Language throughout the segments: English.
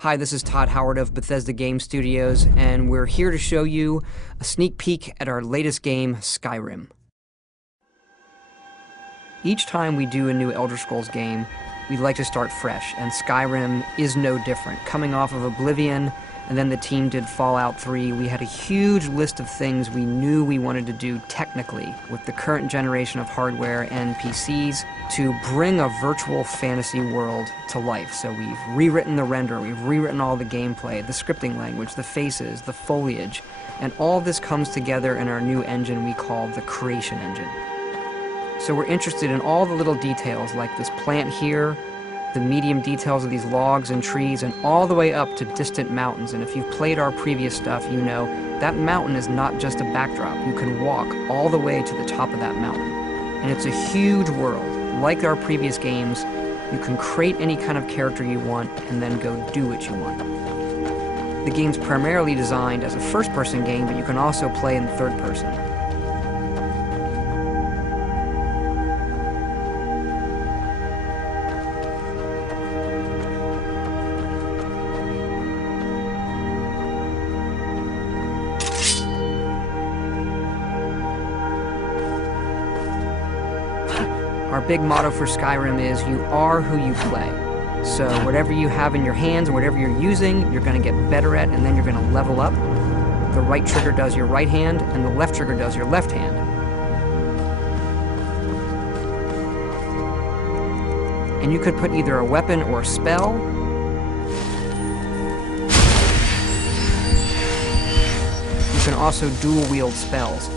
Hi, this is Todd Howard of Bethesda Game Studios, and we're here to show you a sneak peek at our latest game, Skyrim. Each time we do a new Elder Scrolls game, we'd like to start fresh, and Skyrim is no different. Coming off of Oblivion, and then the team did Fallout 3, we had a huge list of things we knew we wanted to do technically with the current generation of hardware and PCs to bring a virtual fantasy world to life. So we've rewritten the render, we've rewritten all the gameplay, the scripting language, the faces, the foliage, and all this comes together in our new engine we call the Creation Engine. So we're interested in all the little details like this plant here, the medium details of these logs and trees, and all the way up to distant mountains. And if you've played our previous stuff, you know that mountain is not just a backdrop. You can walk all the way to the top of that mountain. And it's a huge world. Like our previous games, you can create any kind of character you want and then go do what you want. The game's primarily designed as a first-person game, but you can also play in the third person. Our big motto for Skyrim is, you are who you play. So whatever you have in your hands and whatever you're using, you're going to get better at, and then you're going to level up. The right trigger does your right hand, and the left trigger does your left hand. And you could put either a weapon or a spell. You can also dual-wield spells.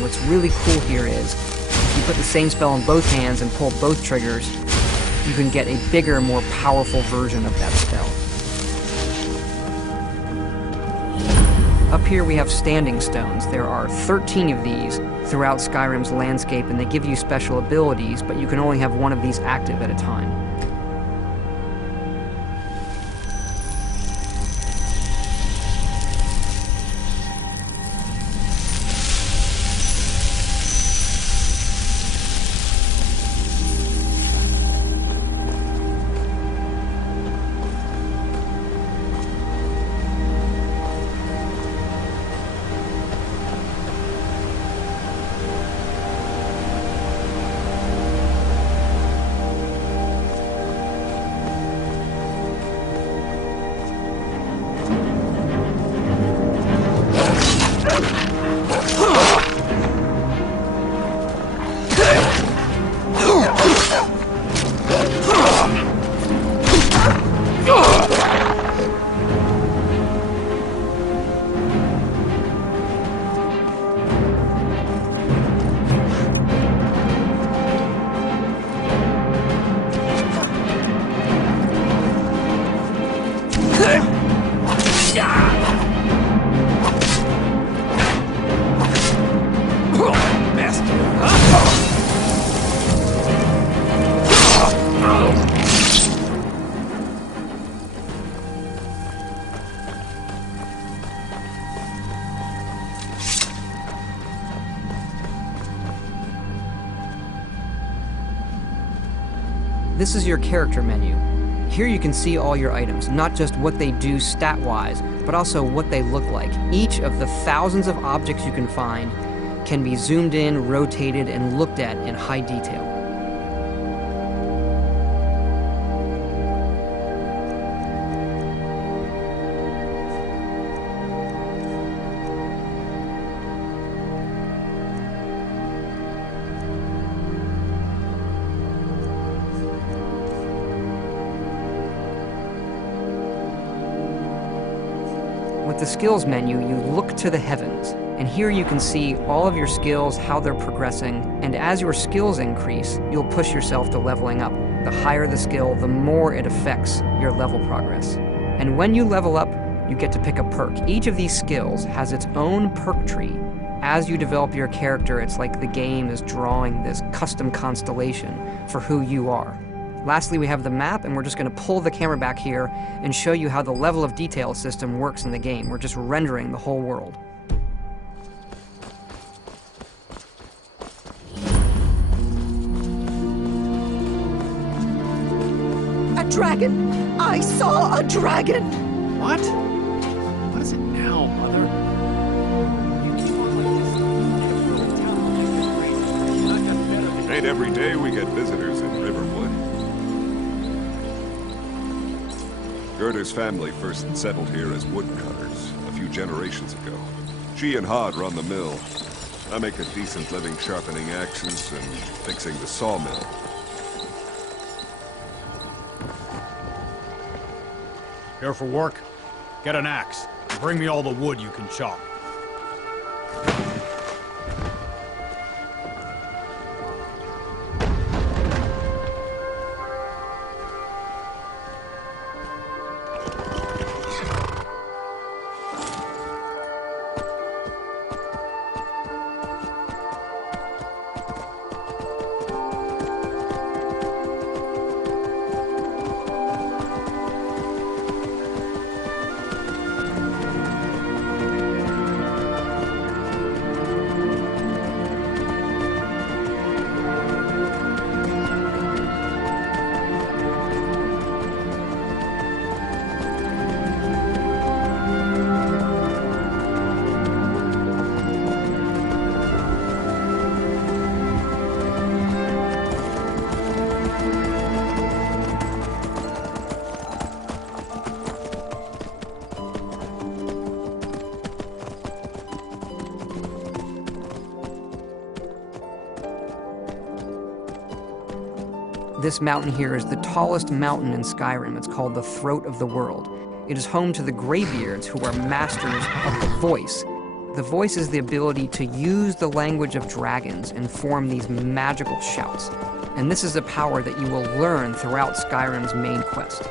What's really cool here is, if you put the same spell in both hands and pull both triggers, you can get a bigger, more powerful version of that spell. Up here we have standing stones. There are 13 of these throughout Skyrim's landscape, and they give you special abilities, but you can only have one of these active at a time. This is your character menu. Here you can see all your items, not just what they do stat-wise, but also what they look like. Each of the thousands of objects you can find can be zoomed in, rotated, and looked at in high detail. With the skills menu, you look to the heavens, and here you can see all of your skills, how they're progressing, and as your skills increase, you'll push yourself to leveling up. The higher the skill, the more it affects your level progress. And when you level up, you get to pick a perk. Each of these skills has its own perk tree. As you develop your character, it's like the game is drawing this custom constellation for who you are. Lastly, we have the map, and we're just going to pull the camera back here and show you how the level of detail system works in the game. We're just rendering the whole world. dragon! I saw a dragon! What? What is it now, Mother? You keep on like this, you'll tell them I got better. Ain't every day we get visitors in Riverwood. Gerda's family first settled here as woodcutters a few generations ago. She and Hod run the mill. I make a decent living sharpening axes and fixing the sawmill. Here for work? Get an axe. And bring me all the wood you can chop. This mountain here is the tallest mountain in Skyrim. It's called the Throat of the World. It is home to the Greybeards, who are masters of the voice. The voice is the ability to use the language of dragons and form these magical shouts. And this is a power that you will learn throughout Skyrim's main quest.